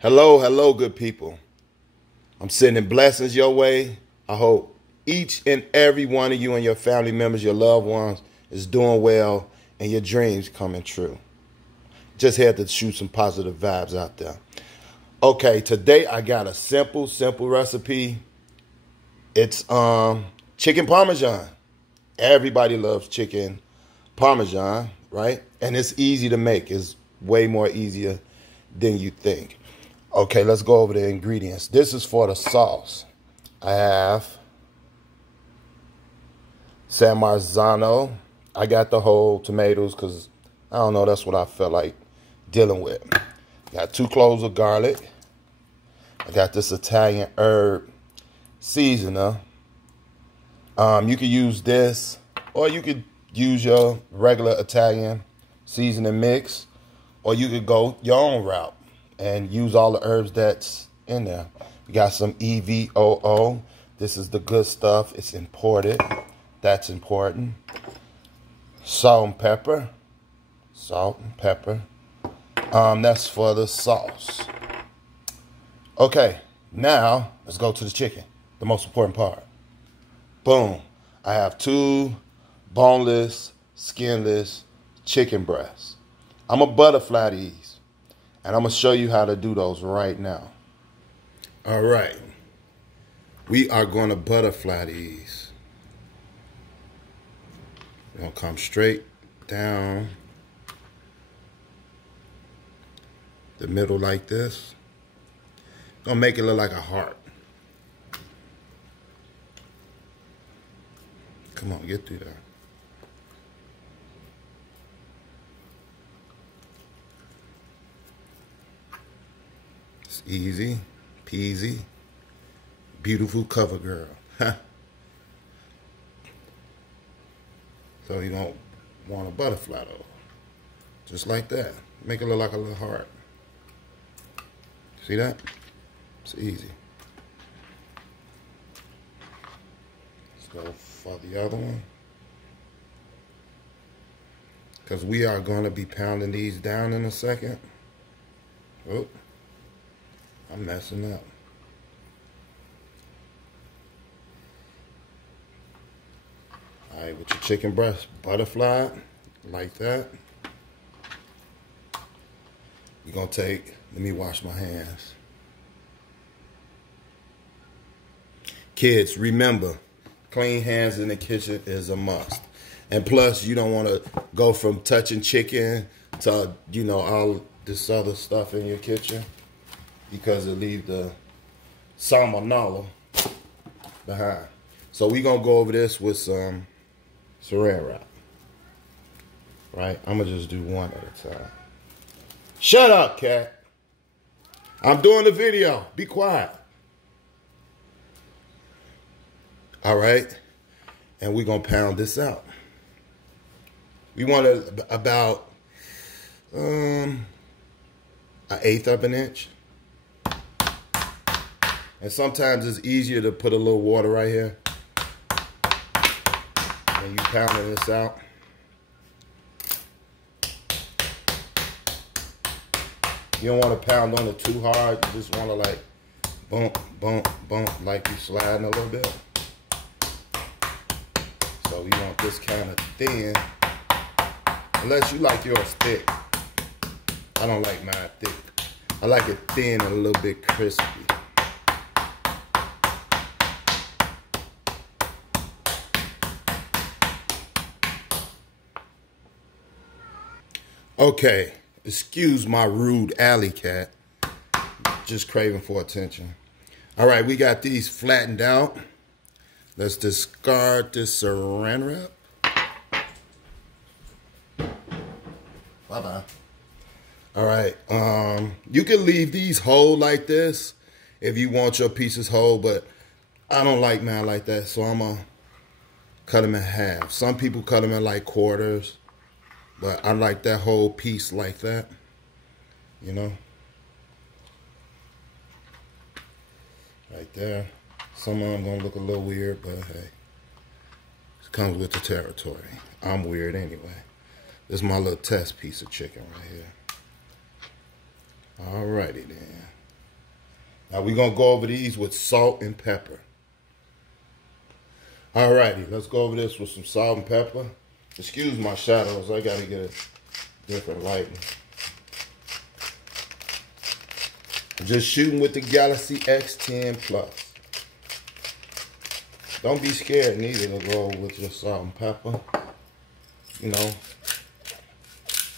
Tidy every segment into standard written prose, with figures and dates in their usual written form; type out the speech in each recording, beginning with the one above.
Hello, hello, good people. I'm sending blessings your way. I hope each and every one of you and your family members, your loved ones, is doing well and your dreams coming true. Just had to shoot some positive vibes out there. Okay, today I got a simple recipe. It's chicken parmesan. Everybody loves chicken parmesan, right? And it's easy to make. It's way more easier than you think. Okay, let's go over the ingredients. This is for the sauce. I have San Marzano. I got the whole tomatoes because, I don't know, that's what I felt like dealing with. Got 2 cloves of garlic. I got this Italian herb seasoner. You could use this, or you could use your regular Italian seasoning mix, or you could go your own route and use all the herbs that's in there. We got some EVOO. This is the good stuff. It's imported. That's important. Salt and pepper. Salt and pepper. That's for the sauce. Okay, now let's go to the chicken. The most important part. Boom. I have 2 boneless, skinless chicken breasts. I'm going to butterfly these. And I'm going to show you how to do those right now. All right. We are going to butterfly these. We're going to come straight down the middle like this. Going to make it look like a heart. Come on, get through there. It's easy peasy, beautiful cover girl. So you don't want a butterfly though. Just like that. Make it look like a little heart. See that? It's easy. Let's go for the other one. Because we are going to be pounding these down in a second. Oh. I'm messing up. All right, with your chicken breast, butterfly, like that. We're going to take, let me wash my hands. Kids, remember, clean hands in the kitchen is a must. And plus, you don't want to go from touching chicken to, you know, all this other stuff in your kitchen, because it leaves the salmonella behind. So we're going to go over this with some saran wrap. Right? I'm going to just do one at a time. Shut up, cat. I'm doing the video. Be quiet. All right? And we're going to pound this out. We want about 1/8 of an inch. And sometimes it's easier to put a little water right here when you pounding this out. You don't want to pound on it too hard. You just want to like bump, bump, bump, like you sliding a little bit. So you want this kind of thin, unless you like yours thick. I don't like mine thick. I like it thin and a little bit crispy. Okay, excuse my rude alley cat. Just craving for attention. All right, we got these flattened out. Let's discard this saran wrap. Bye-bye. All right, you can leave these whole like this if you want your pieces whole, but I don't like mine like that, so I'm going to cut them in half. Some people cut them in like quarters. But I like that whole piece like that, you know, right there. Some of them gonna look a little weird, but hey, it comes with the territory. I'm weird anyway. This is my little test piece of chicken right here. Alrighty then. Now we're going to go over these with salt and pepper. Alrighty, let's go over this with some salt and pepper. Excuse my shadows, I got to get a different lighting. Just shooting with the Galaxy X10 Plus. Don't be scared neither to go with your salt and pepper. You know,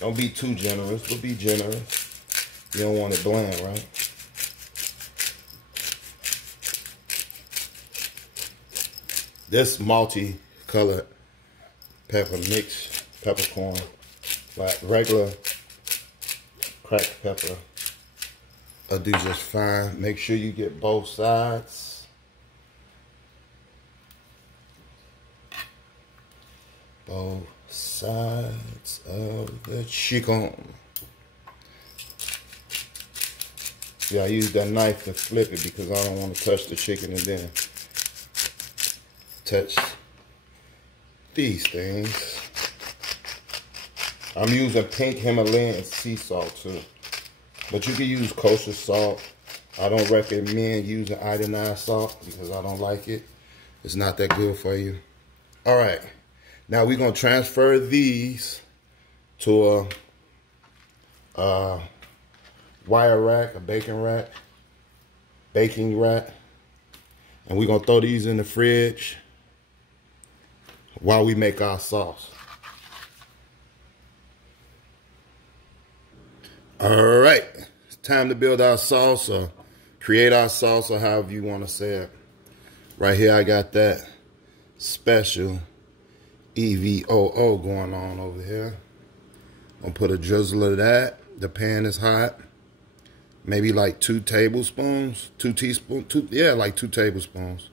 don't be too generous, but be generous. You don't want it bland, right? This multi-colored pepper mix, peppercorn, like regular cracked pepper, will do just fine. Make sure you get both sides. Both sides of the chicken. See, I use that knife to flip it because I don't want to touch the chicken and then touch these things. I'm using pink Himalayan sea salt too, but you can use kosher salt. I don't recommend using iodinized salt because I don't like it. It's not that good for you. All right, now we're gonna transfer these to a wire rack, a baking rack, and we're gonna throw these in the fridge while we make our sauce. All right, it's time to build our sauce or create our sauce or however you want to say it. Right here, I got that special EVOO going on over here. I'm gonna put a drizzle of that. The pan is hot. Maybe like 2 tablespoons, 2 teaspoons, like 2 tablespoons.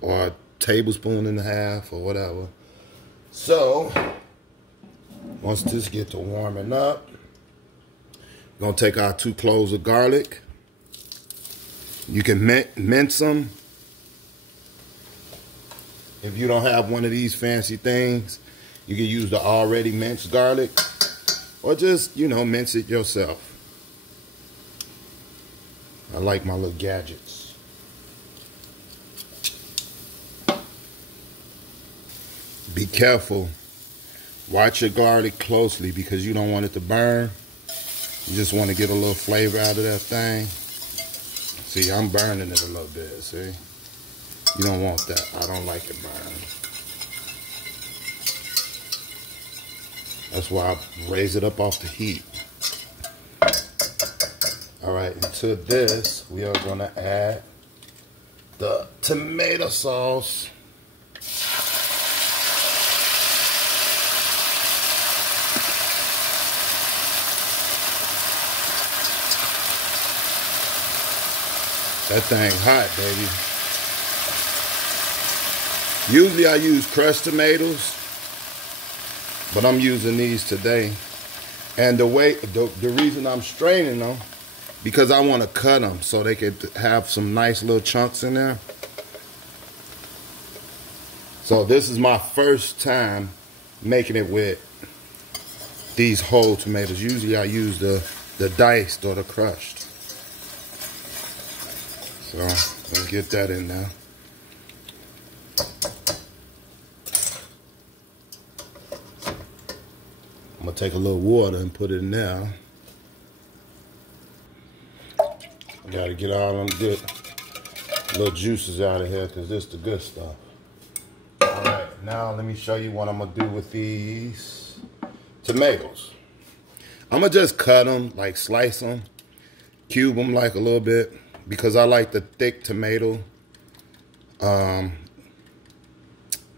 Or a tablespoon and a half or whatever. So, once this gets to warming up, we're gonna take our 2 cloves of garlic. You can mince them. If you don't have one of these fancy things, you can use the already minced garlic, or just, you know, mince it yourself. I like my little gadgets. Be careful. Watch your garlic closely because you don't want it to burn. You just want to get a little flavor out of that thing. See, I'm burning it a little bit, see? You don't want that. I don't like it burning. That's why I raise it up off the heat. All right, and to this, we are gonna add the tomato sauce. That thing hot, baby. Usually I use crushed tomatoes, but I'm using these today. And the reason I'm straining them, because I want to cut them so they could have some nice little chunks in there. So this is my first time making it with these whole tomatoes. Usually I use the diced or the crushed. So let's get that in now. I'm gonna take a little water and put it in there. Gotta get all them good little juices out of here because this is the good stuff. All right, now let me show you what I'm gonna do with these tomatoes. I'm gonna just cut them, like slice them, cube them like a little bit because I like the thick tomato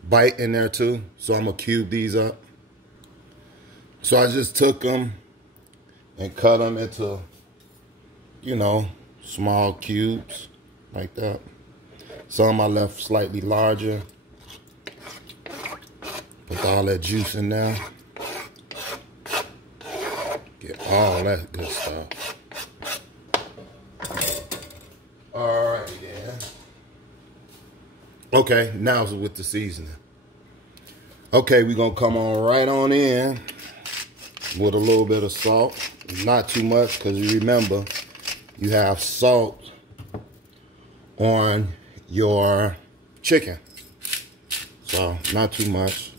bite in there too. So I'm gonna cube these up. So I just took them and cut them into, you know, small cubes like that. Some I left slightly larger. Put all that juice in there. Get all that good stuff. Alright, yeah. Okay, now it's with the seasoning. Okay, we're gonna come on right on in with a little bit of salt. Not too much, because you remember, you have salt on your chicken. So not too much.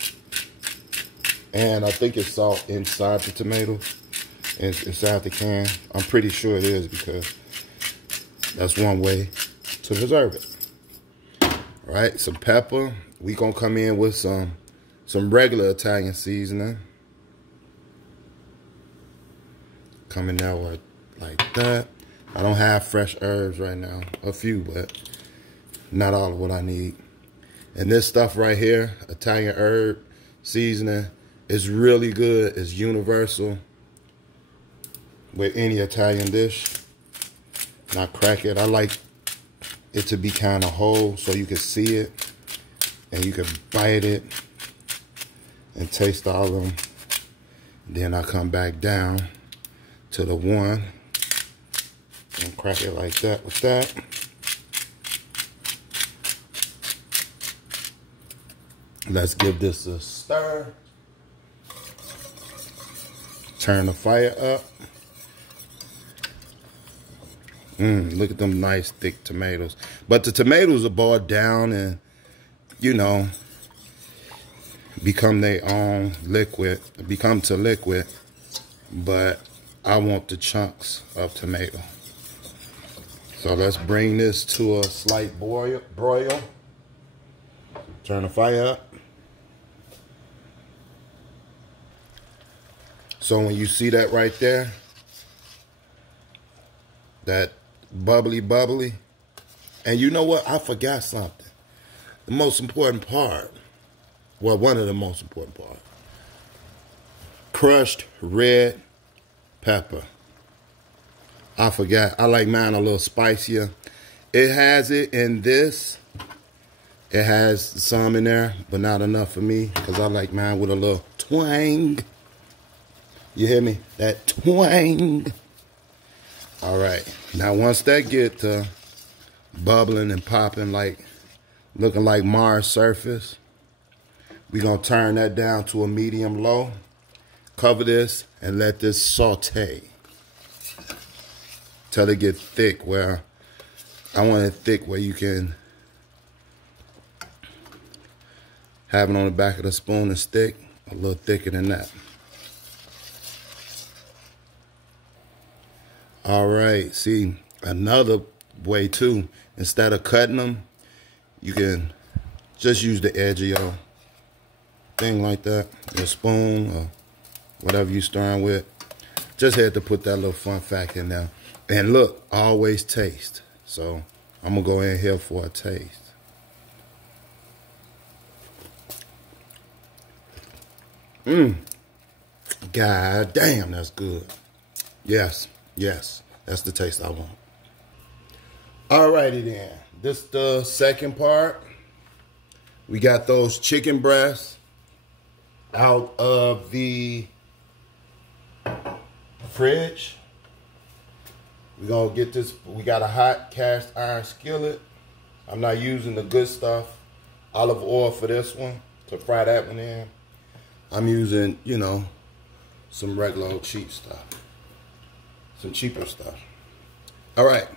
And I think it's salt inside the tomato, inside the can. I'm pretty sure it is because that's one way to preserve it. All right, some pepper. We gonna come in with some regular Italian seasoning. Coming out with like that. I don't have fresh herbs right now. A few, but not all of what I need. And this stuff right here, Italian herb seasoning, is really good. It's universal with any Italian dish. And I crack it. I like it to be kind of whole so you can see it and you can bite it and taste all of them. Then I come back down to the one and crack it like that with that. Let's give this a stir. Turn the fire up. Look at them nice thick tomatoes. But the tomatoes are boiled down and, you know, become their own liquid, become to liquid. But I want the chunks of tomato. So let's bring this to a slight broil. Turn the fire up. So when you see that right there, that bubbly, and you know what? I forgot something. The most important part, well, one of the most important parts, crushed red pepper. I forgot. I like mine a little spicier. It has it in this. It has some in there, but not enough for me because I like mine with a little twang. You hear me? That twang. All right. Now, once that get bubbling and popping, like looking like Mars surface, we're going to turn that down to a medium low. Cover this and let this saute till it get thick. Where I want it thick where you can have it on the back of the spoon and stick. A little thicker than that. All right, see, another way too, instead of cutting them, you can just use the edge of your thing like that, your spoon or whatever you're stirring with. Just had to put that little fun fact in there. And look, always taste. So I'm gonna go in here for a taste. God damn, that's good. Yes. Yes, that's the taste I want. Alrighty then. This the second part. We got those chicken breasts out of the fridge. We're gonna get this. We got a hot cast iron skillet. I'm not using the good stuff. Olive oil for this one to fry that one in. I'm using, you know, some regular old cheap stuff. Some cheaper stuff. All right.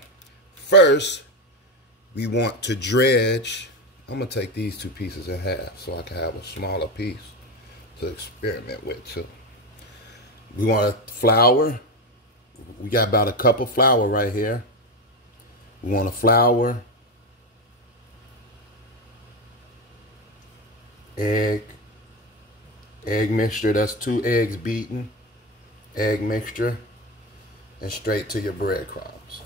First, we want to dredge. I'm going to take these two pieces in half so I can have a smaller piece to experiment with too. We want a flour. We got about a cup of flour right here. We want a flour, egg mixture. That's 2 eggs beaten, egg mixture. And straight to your breadcrumbs.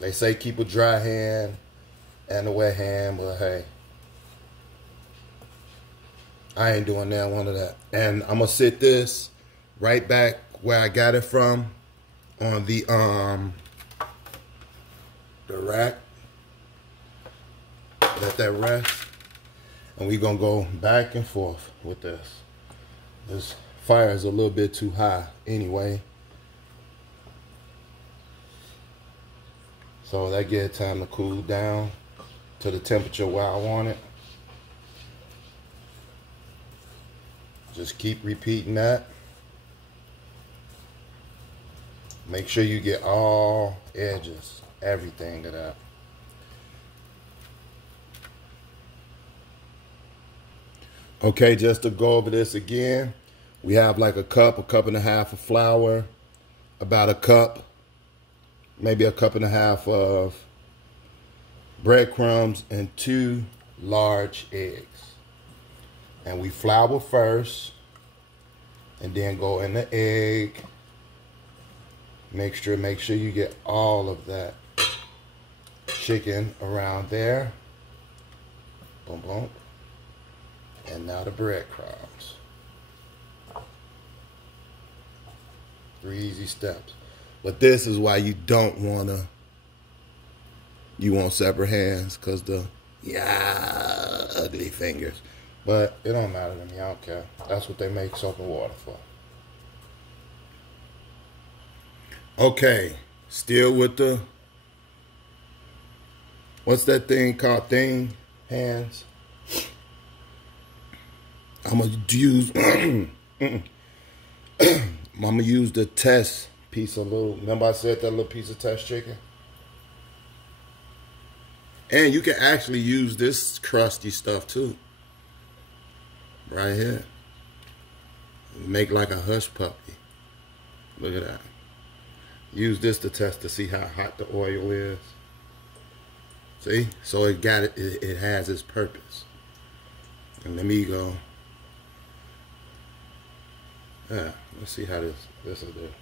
They say keep a dry hand and a wet hand, but hey, I ain't doing that one of that. And I'm gonna sit this right back where I got it from on the rack. Let that rest, and we gonna go back and forth with this. This fire is a little bit too high anyway. So that gives it time to cool down to the temperature where I want it. Just keep repeating that. Make sure you get all edges, everything of that. Okay, just to go over this again, we have like a cup and a half of flour, about a cup, maybe a cup and a half of breadcrumbs, and 2 large eggs. And we flour first, and then go in the egg. Make sure you get all of that chicken around there. Boom, boom. And now the breadcrumbs. 3 easy steps. But this is why you don't wanna, you want separate hands, because the ugly fingers. But it don't matter to me, I don't care. That's what they make soap and water for. Okay, still with the, what's that thing called, hands? I'm gonna use I'm gonna use the test piece of little, remember I said that little piece of test chicken? And you can actually use this crusty stuff too. Right here. Make like a hush puppy. Look at that. Use this to test to see how hot the oil is. See? So it got it, it has its purpose. And let me go. Yeah, let's see how this is there.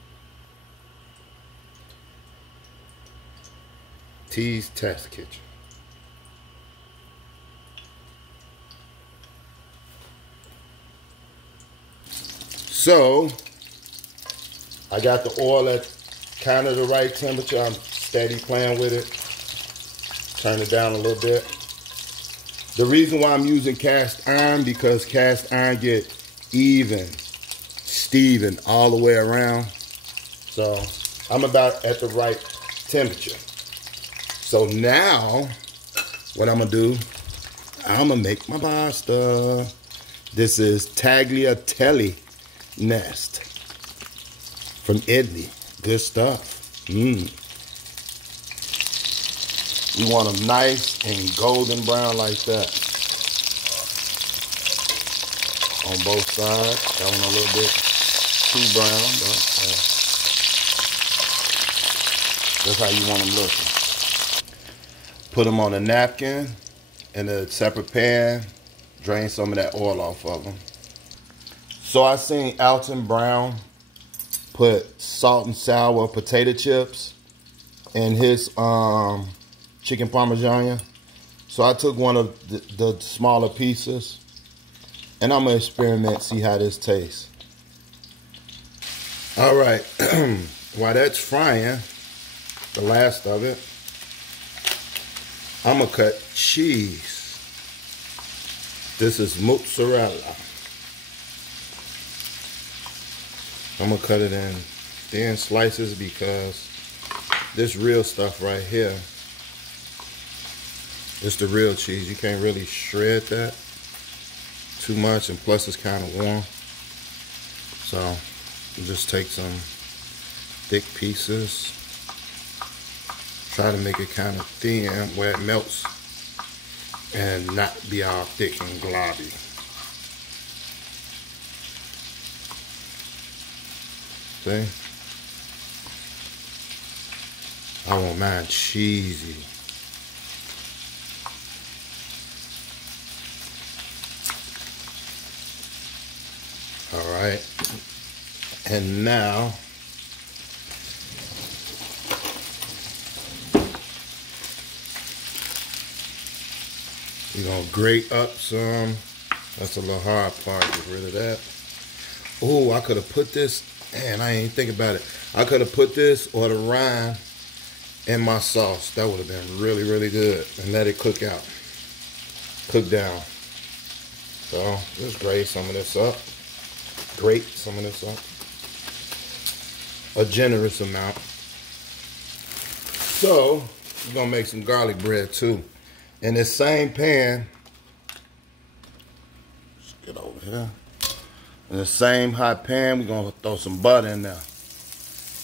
T's Test Kitchen. So, I got the oil at kind of the right temperature. I'm steady playing with it. Turn it down a little bit. The reason why I'm using cast iron, because cast iron get even, Steven all the way around. So I'm about at the right temperature. So now what I'm gonna do, I'm gonna make my pasta. This is tagliatelle nest from Italy. Good stuff. We want them nice and golden brown like that. On both sides. That one a little bit too brown, but that's how you want them looking. Put them on a napkin in a separate pan. Drain some of that oil off of them. So I seen Alton Brown put salt and sour potato chips in his chicken Parmigiana. So I took one of the smaller pieces, and I'm gonna experiment, see how this tastes. All right, while that's frying, the last of it, I'm gonna cut cheese. This is mozzarella. I'm gonna cut it in thin slices because this real stuff right here, it's the real cheese. You can't really shred that too much, and plus it's kind of warm. So you just take some thick pieces, try to make it kind of thin where it melts and not be all thick and globby. See? I want mine cheesy. All right. And now we're gonna grate up some. That's a little hard part, get rid of that. Oh, I could have put this, man, I ain't think about it. I could have put this or the rind in my sauce. That would have been really, really good. And let it cook out. Cook down. So just grate some of this up. Grate some of this up. A generous amount. So we're gonna make some garlic bread too. In this same pan, let's get over here. In the same hot pan, we're gonna throw some butter in there.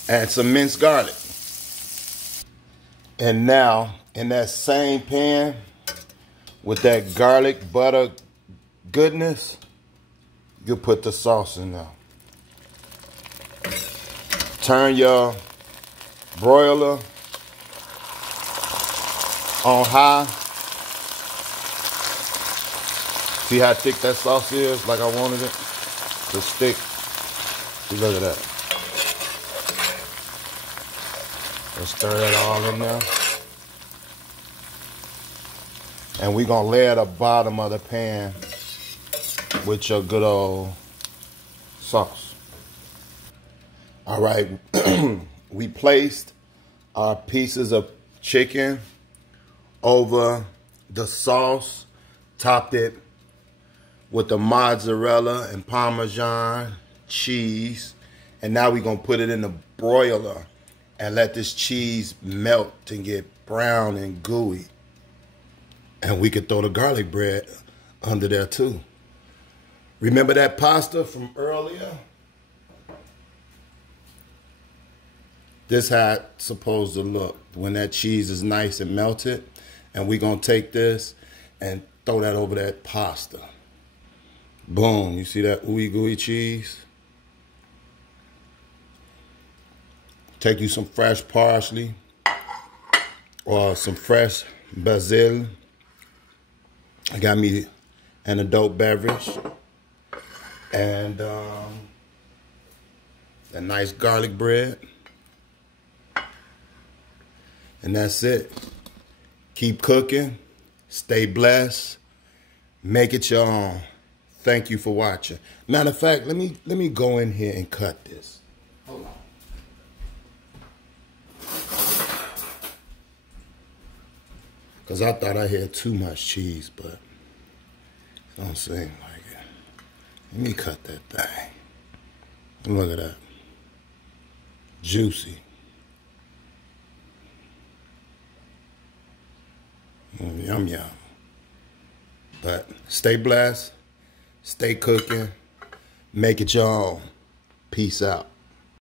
and some minced garlic. And now, in that same pan, with that garlic butter goodness, you put the sauce in there. Turn your broiler on high. See how thick that sauce is, like I wanted it to stick. See, look at that. Let's stir that all in there. And we're gonna lay at the bottom of the pan with your good old sauce. All right, we placed our pieces of chicken over the sauce, topped it with the mozzarella and Parmesan cheese. And now we're gonna put it in the broiler and let this cheese melt and get brown and gooey. And we could throw the garlic bread under there too. Remember that pasta from earlier? This how it's supposed to look when that cheese is nice and melted. And we're gonna take this and throw that over that pasta. Boom, you see that ooey gooey cheese? Take you some fresh parsley or some fresh basil. I got me an adult beverage and a nice garlic bread. And that's it. Keep cooking, stay blessed, make it your own. Thank you for watching. Matter of fact, let me go in here and cut this. Hold on. Because I thought I had too much cheese, but it don't seem like it. Let me cut that thing. Look at that. Juicy. Yum, yum. But stay blessed, stay cooking, make it your own. Peace out.